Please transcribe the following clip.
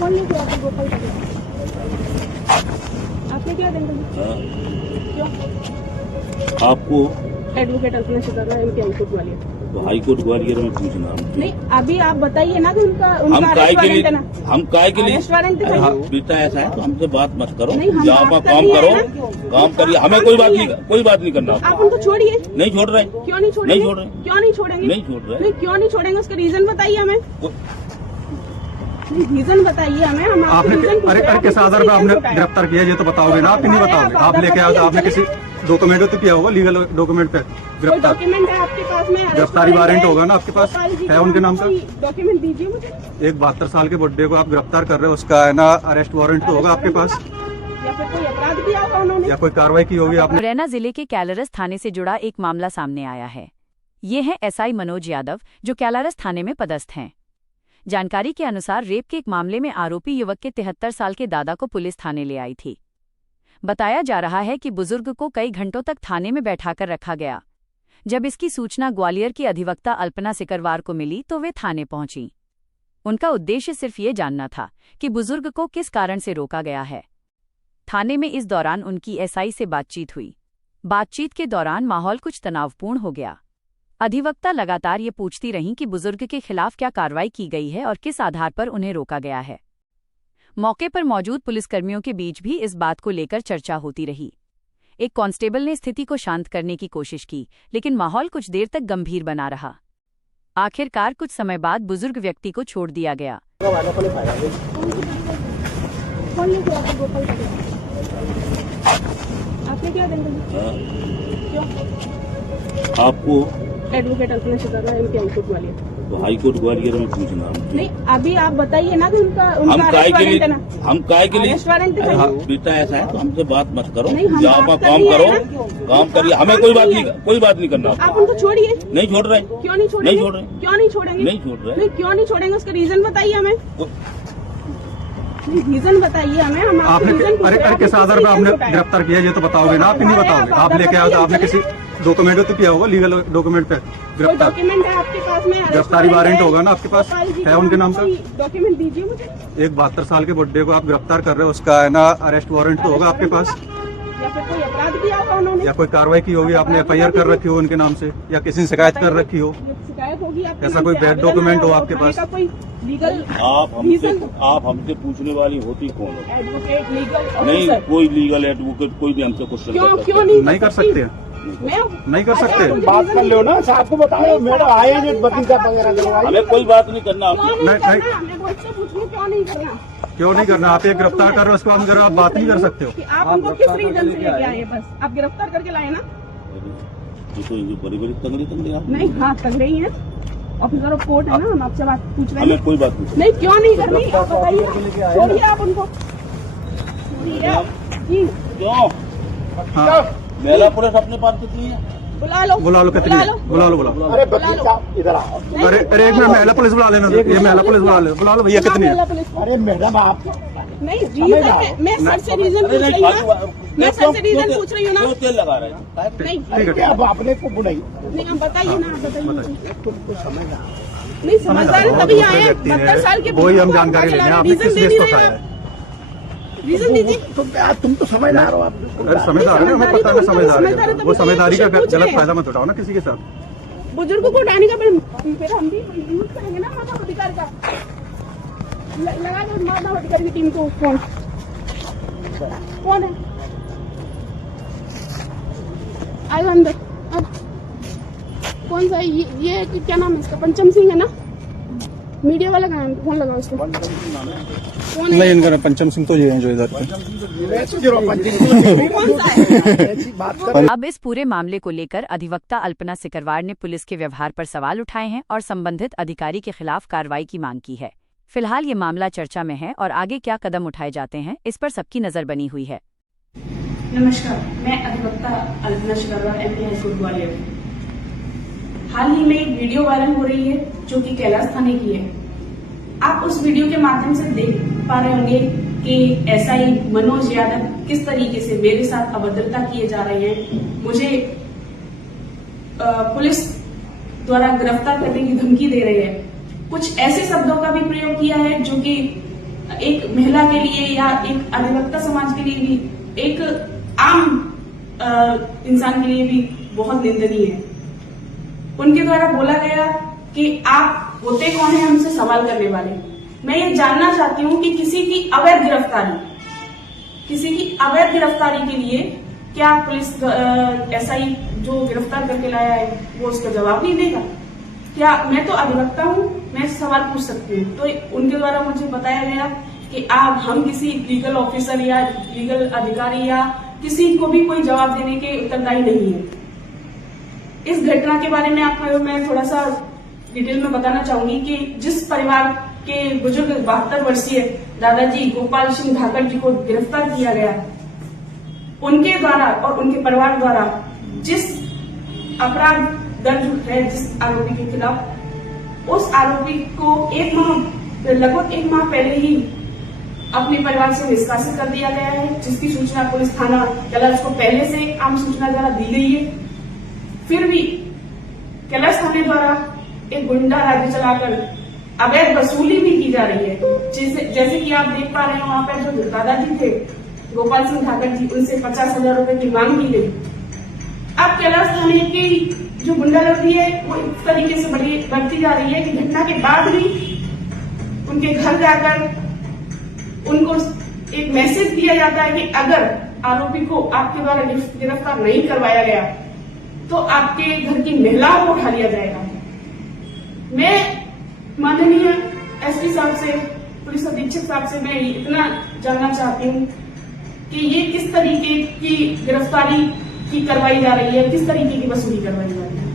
कौन लेके आया गोपाल का? आपने क्या देंगे? क्यों? आपको advocate Alpana Shikarwa MP high court Gwalior. तो हाईकोर्ट ग्वालियर में पूछना नहीं, अभी आप बताइए ना कि उनका हम काय के लिए अरेस्ट वारंट है। हाँ, बेटा ऐसा है तो हमसे बात मत करो, नहीं, हम जहाँ बात पर काम कर रहे करो, हैं काम करिए, हमें कोई बात नहीं करना। आप उनको छोड़िए। नहीं छोड़ रहे, क्यों नहीं छोड़ेंगे? नहीं छोड़ रहे, क्यों नहीं छोड़ेंगे? नहीं छोड़ रहे। नहीं, क्यों नहीं छोड़ेंगे? उसका रीजन बताइए हमें। रीजन बताइए हमें। हम आपने अरे किस आधार पर आपने गिरफ्तार किया ये तो बताओगे ना? आप नहीं बताओगे। आप लेके आओ, आपने किसी डॉक्यूमेंट तो किया होगा, लीगल डॉक्यूमेंट पे गिरफ्तार। डॉक्यूमेंट है आपके पास में? गिरफ्तारी वारंट होगा ना आपके पास, है उनके नाम का? डॉक्यूमेंट दीजिए मुझे। एक 72 साल के बुड्ढे को आप गिरफ्तार कर रहे हो, उसका है ना अरेस्ट वारंट तो होगा आपके पास, या फिर कोई अपराध किया होगा उन्होंने, या कोई कार्रवाई की होगी आपने। मुरैना जिले के कैलारस थाने से जुड़ा एक मामला सामने आया है। ये है एसआई मनोज यादव, जो कैलारस थाने में पदस्थ हैं। जानकारी के अनुसार रेप के एक मामले में आरोपी युवक के 73 साल के दादा को पुलिस थाने ले आई थी। बताया जा रहा है कि बुजुर्ग को कई घंटों तक थाने में बैठाकर रखा गया। जब इसकी सूचना ग्वालियर की अधिवक्ता अल्पना सिकरवार को मिली तो वे थाने पहुंची। उनका उद्देश्य सिर्फ ये जानना था कि बुजुर्ग को किस कारण से रोका गया है। थाने में इस दौरान उनकी एसआई से बातचीत हुई। बातचीत के दौरान माहौल कुछ तनावपूर्ण हो गया। अधिवक्ता लगातार ये पूछती रहीं कि बुजुर्ग के खिलाफ क्या कार्रवाई की गई है और किस आधार पर उन्हें रोका गया है। मौके पर मौजूद पुलिसकर्मियों के बीच भी इस बात को लेकर चर्चा होती रही। एक कांस्टेबल ने स्थिति को शांत करने की कोशिश की, लेकिन माहौल कुछ देर तक गंभीर बना रहा। आखिरकार कुछ समय बाद बुजुर्ग व्यक्ति को छोड़ दिया गया। कौन लेके आया गोपाल का? आपने क्या देंगे? क्यों? आपको advocate Alpana Shikarwa MP high court Gwalior. तो हाईकोर्ट ग्वालियर में पूछना। नहीं, अभी आप बताइए ना कि उनका हम काय के लिए अरेस्ट वारंट है। हाँ, बेटा ऐसा है तो हमसे बात मत करो, नहीं, हम जहाँ पर बात काम कर करो, रहे हैं काम करिए, हमें कोई बात नहीं करना। आप उनको छोड़िए। नहीं छोड़ रहे, क्यों नहीं छोड़ेंगे? नहीं छोड़ रहे, क्यों नहीं छोड़ेंगे? नहीं छोड़ रहे। नहीं, क्यों नहीं छोड़ेंगे? उसका रीजन बताइए हमें। रीजन बताइए हमें। हम आपने अरे किस आधार पर आपने गिरफ्तार किया ये तो बताओगे ना? आप नहीं बताओगे। आप लेके आओ, आपने किसी डॉक्यूमेंट तो किया होगा, लीगल डॉक्यूमेंट पे गिरफ्तार। डॉक्यूमेंट है आपके पास में? गिरफ्तारी वारंट होगा ना आपके पास, है उनके नाम का? डॉक्यूमेंट दीजिए मुझे। एक 72 साल के बुड्ढे को आप गिरफ्तार कर रहे हो, उसका है ना अरेस्ट वारंट तो होगा आपके पास, या फिर कोई अपराध किया होगा उन्होंने, या कोई कार्रवाई की होगी आपने, FIR कर रखी हो उनके नाम से, या किसी ने शिकायत कर रखी हो, शिकायत होगी आपके ऐसा नाम कोई से, बैड आवेदन डॉक्यूमेंट हो आया आपके होगा, पास? थाने का कोई लीगल आप हमसे पूछने वाली होती कौन हो? एडवोकेट लीगल नहीं, ऑफिसर। कोई लीगल एडवोकेट कोई भी हमसे क्वेश्चन क्यों नहीं कर सकते? नहीं कर सकते। बात कर लो ना, साहब को बताओ, मैडम आए जो भतीजा वगैरह करवाई। हमें कोई बात नहीं करना। क्यों नहीं करना? हमने मुझसे पूछिए क्यों नहीं करना? क्यों नहीं करना? आप एक गिरफ्तार कर रहे हो, उसके बाद आप बात नहीं कर सकते हो। कि आप उनको किस रीजन से लेके आए? बस आप गिरफ्तार करके लाए ना? बड़ी बड़ी तंगड़ी आप नहीं, हाँ तगड़े ही हैं। ऑफिसर ऑफ कोर्ट है ना, हम आपसे बात पूछ रहे हैं। हमें कोई बात नहीं, क्यों नहीं करनी? आप बताइए। छोड़िए आप उनको। छोड़िए जी। क्यों? हाँ, महिला पुलिस अपने पास कितनी है? बुला लो बुला लो, कितनी? बुला लो। अरे भतीजा इधर आओ। अरे एक मिनट, महिला पुलिस बुला लेना। ये महिला पुलिस बुला लो भैया, कितनी है? अरे मैडम आप नहीं, रीजन मैं सर से रीजन पूछ रही हूँ ना। मैं सर से रीजन पूछ रही हूँ ना। क्यों तेल लगा रहे हैं? नहीं, ठीक है, आप अपने को बुलाई। नहीं, आप बताइए ना, आप बताइए। नहीं समझदार है तभी आए हैं। 72 साल के वही हम जानकारी लेंगे, आपने किस केस को खाया है? रीजन दीजिए। तुम तो समझदार हो आप। अरे समझदार है, हमें पता है समझदार है। वो समझदारी का गलत फायदा मत उठाओ ना किसी के साथ। बुजुर्ग को उठाने का फिर हम भी यूज करेंगे ना मानव अधिकार का। लगा दो मानव अधिकार की टीम को। कौन है? आयो अंदर। अब कौन सा ये क्या नाम है इसका? पंचम सिंह है ना? मीडिया वाला कहाँ है? फोन लगाओ उसको। कौन है? नहीं, इनका पंचम सिंह तो ये हैं जो इधर कौन सा है? अब इस पूरे मामले को लेकर अधिवक्ता अल्पना सिकरवार ने पुलिस के व्यवहार पर सवाल उठाए हैं और संबंधित अधिकारी के खिलाफ कार्रवाई की मांग की है। फिलहाल ये मामला चर्चा में है और आगे क्या कदम उठाए जाते हैं इस पर सबकी नजर बनी हुई है। नमस्कार, मैं अधिवक्ता अल्पना शिकारवा एमपी हाईकोर्ट ग्वालियर। हाल ही में एक वीडियो वायरल हो रही है जो कि कैलाश थाने की है। आप उस वीडियो के माध्यम से देख पा रहे होंगे कि एसआई मनोज यादव किस तरीके से मेरे साथ अभद्रता किए जा रहे हैं। मुझे पुलिस द्वारा गिरफ्तार करने की धमकी दे रहे हैं। कुछ ऐसे शब्दों का भी प्रयोग किया है जो कि एक महिला के लिए या एक अधिवक्ता समाज के लिए भी, एक आम इंसान के लिए भी बहुत निंदनीय है। उनके द्वारा बोला गया कि आप होते कौन है हमसे सवाल करने वाले। मैं ये जानना चाहती हूँ कि किसी की अवैध गिरफ्तारी के लिए क्या पुलिस एसआई जो गिरफ्तार करके लाया है वो उसका जवाब नहीं देगा? क्या मैं तो अधिवक्ता हूँ, मैं सवाल पूछ सकती हूँ। तो उनके द्वारा मुझे बताया गया कि हम किसी लीगल ऑफिसर या लीगल अधिकारी या किसी को भी कोई जवाब देने के उत्तरदायी नहीं है। इस घटना के बारे में आपको मैं थोड़ा सा डिटेल में बताना चाहूंगी कि जिस परिवार के बुजुर्ग 72 वर्षीय दादाजी गोपाल सिंह धाकड़ जी को गिरफ्तार किया गया, उनके द्वारा और उनके परिवार द्वारा जिस अपराध दर्ज है जिस आरोपी के खिलाफ, उस आरोपी को लगभग एक माह पहले ही अपने परिवार से निष्कासित कर दिया गया है, जिसकी सूचना पुलिस थाना कैलाश को पहले से आम सूचना द्वारा दी गई है। फिर भी कैलाश थाने द्वारा एक गुंडा राज चलाकर अवैध वसूली भी की जा रही है। जैसे कि आप देख पा रहे हैं, वहां पर जो दादाजी थे गोपाल सिंह धाकड़ जी, उनसे 50,000 रुपए की मांग की गई। अब कैलाश थाने की जो गुंडागर्दी है वो इस तरीके से बढ़ती जा रही है कि घटना के बाद भी उनके घर जाकर उनको एक मैसेज दिया जाता है कि अगर आरोपी को आपके द्वारा गिरफ्तार नहीं करवाया गया तो आपके घर की महिलाओं को उठा लिया जाएगा। मैं माननीय एसपी साहब से, पुलिस अधीक्षक साहब से मैं इतना जानना चाहती हूँ कि ये किस तरीके की गिरफ्तारी की करवाई जा रही है, किस तरीके की वसूली करवाई जा रही है।